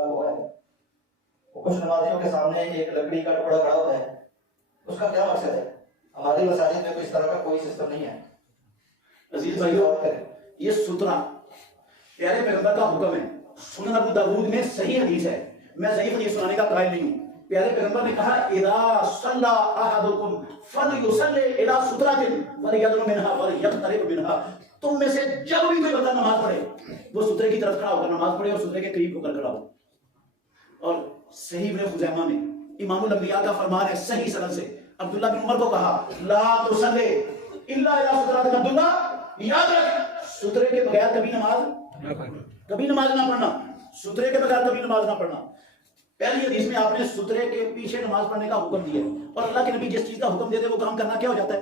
ہوا ہے. کچھ نمازیوں کے سامنے ایک لکڑی کا ٹکڑا کھڑا ہوتا ہے، اس کا کیا مقصد ہے؟ ہماری مساجد میں اس طرح کا کوئی سسٹم نہیں ہے. عزیز بھائیو، یہ سترہ پیارے پیغمبر کا حکم ہے. سنن ابو داؤد میں صحیح حدیث ہے، میں صحیح حدیث سنانے کا قائل نہیں ہوں. پیارے پیغمبر نے کہا اذا صلی احدکم فلیصلی الی سترۃ ولیدن منها ولیقترب منها. تم میں سے جب بھی کوئی بندہ نماز پڑھے وہ سترے کی طرف کھڑا ہو کر نماز پڑھے اور سترے کے قریب ہو کر کھڑا ہو. اور صحیح ابن خزیمہ میں امام الانبیاء کا فرمان ہے صحیح سند سے، عبداللہ بن عمر کو کہا لا تصلی الا الی سترۃ. عبداللہ یاد رکھ سترے کے بغیر کبھی نماز نہ پڑھنا، سترے کے بغیر کبھی نماز نہ پڑھنا. پہلی حدیث میں آپ نے سترے کے پیچھے نماز پڑھنے کا حکم دیا ہے، اور اللہ کے نبی جس چیز کا حکم دیتے ہیں وہ کام کرنا کیا ہو جاتا ہے؟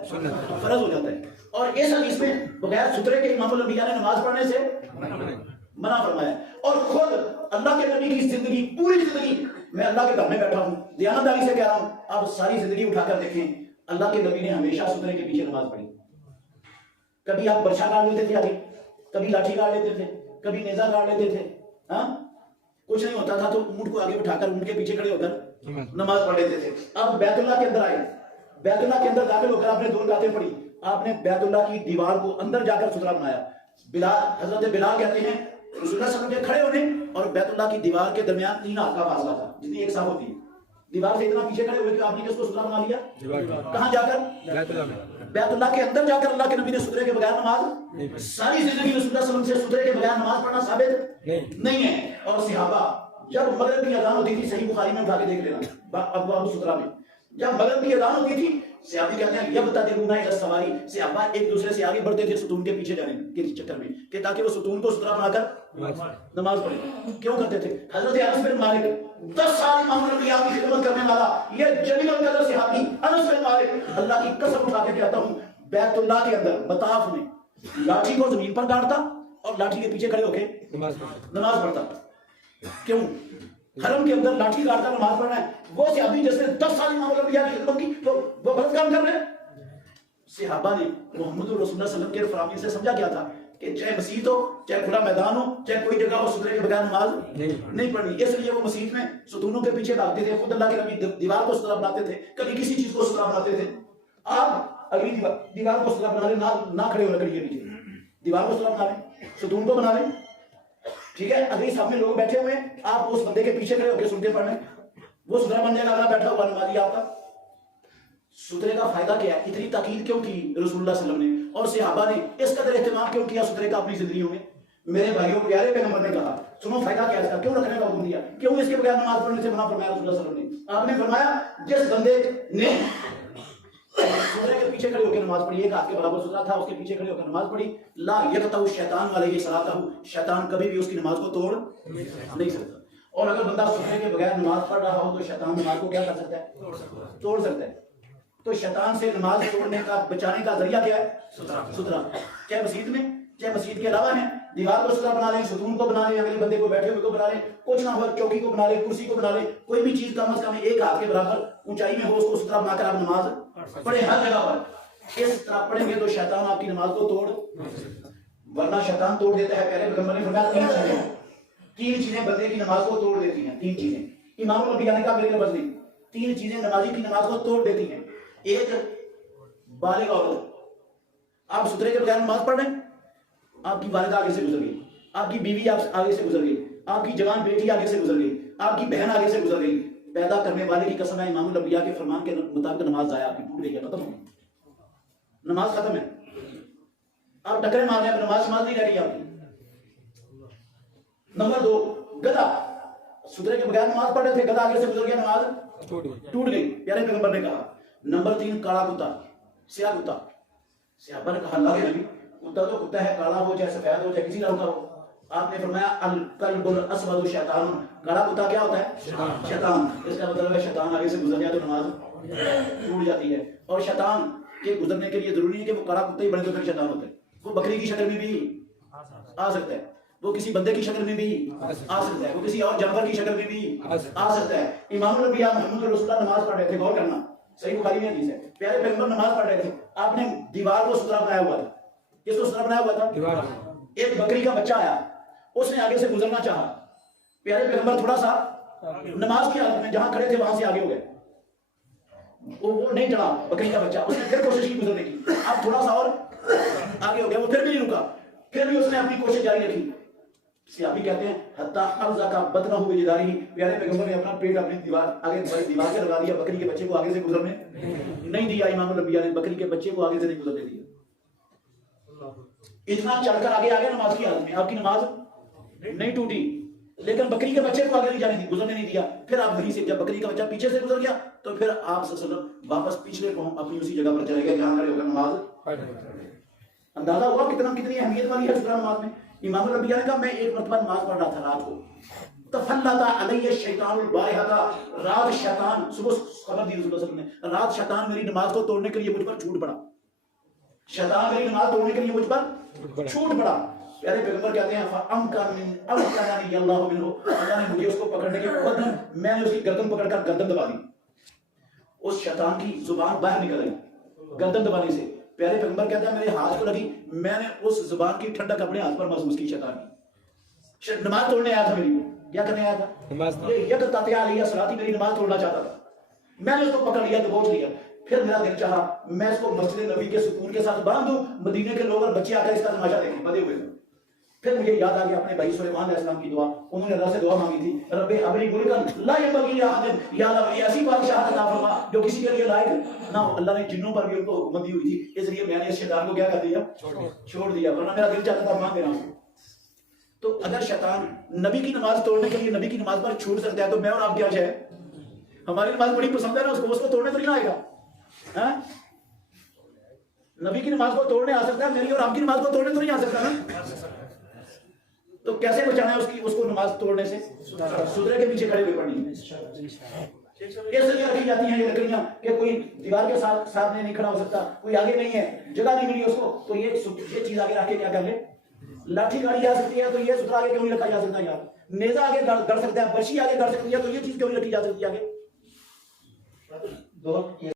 فرض ہو جاتا ہے. اور اس حدیث میں بغیر سترے کے امام الانبیاء نے نماز پڑھنے سے منع فرمایا. اور خود اللہ کے نبی کی زندگی، پوری زندگی، میں اللہ کے گھر میں بیٹھا ہوں دیانتداری سے کہہ رہا ہوں، آپ ساری زندگی اٹھا کر دیکھیں اللہ کے نبی نے ہمیشہ سترے کے پیچھے نماز پڑھی. کبھی آپ برچھا گاڑ لیتے تھے آگے، کبھی لاٹھی گاڑ لیتے تھے، کبھی نیزہ گاڑ لیتے تھے، ہاں کچھ نہیں ہوتا تھا تو اونٹ کو آگے بٹھا کر اونٹ کے پیچھے کھڑے ہو کر نماز پڑھ لیتے تھے. آپ بیت اللہ کے اندر آئے، بیت اللہ کے اندر داخل ہو کر آپ نے 2 رکعتیں پڑھی، آپ نے بیت اللہ کی دیوار کو اندر جا کر سترا بنایا. بلال، حضرت بلال کہتے ہیں رسول اللہ صلی اللہ علیہ وسلم کے کھڑے ہونے اور بیت اللہ کی دیوار کے درمیان 3 ہاتھ کا فاصلہ تھا، جتنی ایک صاف ہوتی ہے. دیوار سے اتنا پیچھے کھڑے ہوئے کہ آپ نے کس کو سترا بنا لیا؟ کہاں جا کر؟ بیت اللہ کے اندر جا کر اللہ کے نبی نے سترے کے بغیر نماز، ساری زندگی رسول اللہ صلی اللہ علیہ وسلم سے سترے کے بغیر نماز پڑھنا ثابت نہیں ہے. اور صحابہ جب مغرب کی اذان ہوتی تھی، صحیح بخاری میں اٹھا کے دیکھ لینا ابواب سترہ میں، جب مغرب کی اذان ہوتی تھی صحابی کہتے ہیں یبتدرون الی السواری، صحابہ ایک دوسرے سے آگے بڑھتے تھے ستون کے پیچھے جانے کے چکر میں کہ تاکہ وہ ستون کو سترا بنا کر نماز پڑھیں. کیوں کرتے تھے؟ حضرت انس بن مالک 10 سال امام الانبیاء کی خدمت کرنے والا یہ جلیل القدر صحابی انس بن مالک، اللہ کی قسم اٹھا کے کہتا ہوں بیت اللہ کے اندر مطاف میں لاٹھی کو زمین پر گاڑتا اور لاٹھی کے پیچھے کھڑے ہو کے نماز پڑھتا. کیوں؟ حرم کے اندر لاٹھی گاڑ کر نماز پڑھنا ہے. وہ صحابی جس نے 10 سال امام الانبیاء کی خدمت کی تو وہ غلط کام کر رہے ہیں. صحابہ نے محمد رسول اللہ صلی اللہ علیہ وسلم کے فرامین سے سمجھا کیا تھا کہ چاہے مسجد ہو، چاہے کھلا میدان ہو، چاہے کوئی جگہ ہو، سترے کے بغیر نماز نہیں پڑھنی. اس لیے وہ مسجد میں ستونوں کے پیچھے بھاگتے تھے. خود اللہ کے نبی دیوار کو سترا بناتے تھے، کبھی کسی چیز کو سترا بناتے تھے. آپ اگلی دیوار کو سترا بنا لیں، نہ کھڑے ہو لکڑی کے پیچھے، دیوار کو سترا بنا لیں، ستون کو بنا لیں، ٹھیک ہے. اگلی صف میں لوگ بیٹھے ہوئے ہیں، آپ اس بندے کے پیچھے کھڑے ہو کے سنتے پڑھ رہے ہیں، وہ سترا بن جائے گا. اگلا بیٹھا ہوا نمازی آپ کا. سترے کا فائدہ کیا ہے؟ اتنی تاکید کیوں کی رسول اللہ صلی اللہ علیہ وسلم نے اور صحابہ نے اس قدر اہتمام کیوں کیا سترے کا اپنی زندگیوں میں؟ میرے بھائیوں پیارے پیغمبر نے کہا سنو فائدہ کیا ہے اس کا، کیوں رکھنے کا حکم دیا، کیوں اس کے بغیر نماز پڑھنے سے منع فرمایا رسول اللہ صلی اللہ علیہ وسلم نے؟ آپ نے فرمایا جس بندے نے سترے کے پیچھے کھڑے ہو کے نماز پڑھی، ایک ہاتھ کے برابر سترا تھا، اس کے پیچھے کھڑے ہو کر نماز پڑھی، لا یقطع الشیطان علیہ صلاۃہ، شیطان کبھی بھی اس کی نماز کو توڑ نہیں سکتا. اور اگر بندہ سترے کے بغیر نماز پڑھ رہا ہو تو شیطان نماز کو کیا کر سکتا ہے؟ توڑ سکتا ہے. تو شیطان سے نماز توڑنے کا، بچانے کا ذریعہ کیا ہے؟ سترا. چاہے مسجد میں، چاہے مسجد کے علاوہ ہے، دیوار کو سترا بنا لیں، ستون کو بنا لیں، اگلے بندے کو بیٹھے ہوئے کو بنا لیں، کچھ نہ ہو چوکی کو بنا لیں، کرسی کو بنا لیں، کوئی بھی چیز کم از کم ایک ہاتھ کے برابر اونچائی میں ہو، اس کو سترا بنا کر آپ نماز پڑھیں ہر جگہ پر. اس طرح پڑھیں گے تو شیطان آپ کی نماز کو توڑ، ورنہ شیطان توڑ دیتا ہے. پہلے پیغمبر نے فرمایا 3 چیزیں بندے کی نماز کو توڑ دیتی ہیں. 3 چیزیں امام الانبیاء نے کہا میرے لفظ نہیں، 3 چیزیں نمازی کی نماز کو توڑ دیتی ہیں. ایک بالغ عورت، آپ سترے کے بغیر نماز پڑھ رہے ہیں، آپ کی والدہ آگے سے گزر گئی، آپ کی بیوی آگے سے گزر گئی، آپ کی جوان بیٹی آگے سے گزر گئی، آپ کی بہن آگے سے گزر گئی، پیدا کرنے والے کی قسم ہے امام الانبیاء کے فرمان کے مطابق نماز ضائع آپ کی ٹوٹ گئی ہے، ختم ہو گئی، نماز ختم ہے. آپ ٹکرے مار رہے ہیں، نماز نہیں رہ گئی آپ کی. نمبر 2 گدھا، سترے کے بغیر نماز پڑھ رہے تھے، گدھا آگے سے گزر گیا، نماز ٹوٹ گئی. پیارے پیغمبر نے کہا. نمبر 3 کالا کتا، سیاہ کتا. صحابہ نے کہا اللہ کے نبی کتا تو کتا ہے، کالا ہو چاہے سفید ہو چاہے کسی رنگ کا ہو. آپ نے فرمایا الکلب الاسود شیطان، کالا کتا کیا ہوتا ہے؟ شیطان. اس کا مطلب ہے شیطان آگے سے گزر جائے تو نماز ٹوٹ جاتی ہے. اور شیطان کے گزرنے کے لیے ضروری ہے کہ وہ کالا کتا ہی بنے تو پھر شیطان ہوتا ہے. وہ بکری کی شکل میں بھی آ سکتا ہے، وہ کسی بندے کی شکل میں بھی آ سکتا ہے، وہ کسی اور جانور کی شکل میں بھی آ سکتا ہے. امام الانبیاء محمد رسول اللہ نماز پڑھ رہے تھے، غور کرنا، صحیح بخاری میں حدیث ہے. پیارے پیغمبر نماز پڑھ رہے تھے، آپ نے دیوار کو سترا بنایا ہوا تھا. کس کو سترا بنایا ہوا تھا؟ ایک بکری کا بچہ آیا، اس نے آگے سے گزرنا چاہا. پیارے پیغمبر تھوڑا سا نماز کی حالت میں جہاں کھڑے تھے وہاں سے آگے ہو گئے، وہ نہیں چڑھا بکری کا بچہ، اس نے پھر کوشش کی گزرنے کی، اب تھوڑا سا اور آگے ہو گیا، وہ پھر بھی نہیں رکا، پھر بھی اس نے اپنی کوشش جاری رکھی۔ صحابی کہتے ہیں حتیٰ حفظہ کا بدنہ ہو بجداری، پیارے پیغمبر نے اپنا پیٹ اپنی دیوار آگے دیوار سے لگا دیا، بکری کے بچے کو آگے سے گزرنے نہیں دیا، امام الانبیاء نے بکری کے بچے کو آگے سے نہیں گزرنے دیا۔ اتنا چڑھ کر آگے آگے نماز کی حالت میں آپ کی نماز نہیں ٹوٹی، لیکن بکری کے بچے کو آگے نہیں جانے دی، گزرنے نہیں دیا۔ پھر آپ وہیں سے جب بکری کا بچہ پیچھے سے گزر گیا تو پھر آپ صلی اللہ علیہ وسلم واپس پچھلے اپنی اسی جگہ پر چلے گئے جہاں کھڑے ہو کر نماز۔ اندازہ ہوا کتنی اہمیت والی ہے سترہ نماز میں۔ امام الانبیاء نے کہا میں ایک مرتبہ نماز پڑھ رہا تھا رات کو، تفلت علی الشیطان البارحہ، رات شیطان، صبح خبر دی رسول اللہ صلی اللہ علیہ وسلم نے، رات شیطان میری نماز کو توڑنے کے لیے مجھ پر چھوٹ پڑا، شیطان میری نماز توڑنے کے لیے مجھ پر چھوٹ پڑا۔ پیارے پیغمبر کہتے ہیں فَأَمْكَنَنِيَ اللَّهُ مِنْهُ، اللہ نے مجھے اس کو پکڑنے کی قوت دی، میں نے اس کی گردن پکڑ کر گردن دبا دی، اس شیطان کی زبان باہر نکل گئی گردن دبانے سے۔ پیارے پیغمبر کہتے ہیں میرے ہاتھ کو لگی، میں نے اس زبان کی ٹھنڈک اپنے ہاتھ پر محسوس کی شیطان کی۔ نماز توڑنے آیا تھا میری، کیا کرنے آیا تھا؟ یہ یقطع علیہ صلاتی، میری نماز توڑنا چاہتا تھا، میں نے اس کو پکڑ لیا دبوچ لیا۔ پھر میرا دل چاہا میں اس کو مسجد نبی کے ستون کے ساتھ باندھ دوں، مدینے کے لوگ اور بچے آ کر اس کا تماشا دیکھیں، بدے ہوئے تھے۔ پھر مجھے یاد آ گیا اپنے بھائی سلیمان علیہ السلام کی دعا، انہوں نے اللہ سے دعا مانگی تھی رب ابنی ملکا لا ینبغی لأحد، یا اللہ ایسی بادشاہت عطا فرما جو کسی کے لیے لائق نہ ہو۔ اللہ نے جنوں پر بھی ان کو حکومت دی ہوئی تھی، اس لیے میں نے اس شیطان کو کیا کر دیا؟ چھوڑ دیا، ورنہ میرا دل چاہتا تھا مانگ لینا۔ تو اگر شیطان نبی کی نماز توڑنے کے لیے نبی کی نماز پر چھوٹ سکتا ہے تو میں اور آپ کیا ہے؟ ہماری نماز بڑی پسند ہے نا، اس کو توڑنے تو نہیں آئے گا۔ نبی کی نماز کو توڑنے آ سکتا ہے، میری اور آپ کی نماز کو توڑنے تو نہیں آ سکتا نا۔ تو کیسے بچانا ہے اس کو نماز توڑنے سے؟ سدرے کے پیچھے کھڑے ہوئے پڑھنی ہے۔ اس لیے رکھی جاتی ہیں یہ لکڑیاں کہ کوئی دیوار کے ساتھ نہیں کھڑا ہو سکتا، کوئی آگے نہیں ہے، جگہ نہیں ملی اس کو، تو یہ چیز آگے رکھ کے کیا کر لے؟ لاٹھی گاڑی جا سکتی ہے، تو یہ سترہ آگے کیوں نہیں رکھا جا سکتا یار؟ نیزہ آگے گڑ سکتا ہے، برشی آگے گڑ سکتی ہے، تو یہ چیز کیوں نہیں رکھی جا سکتی آگے؟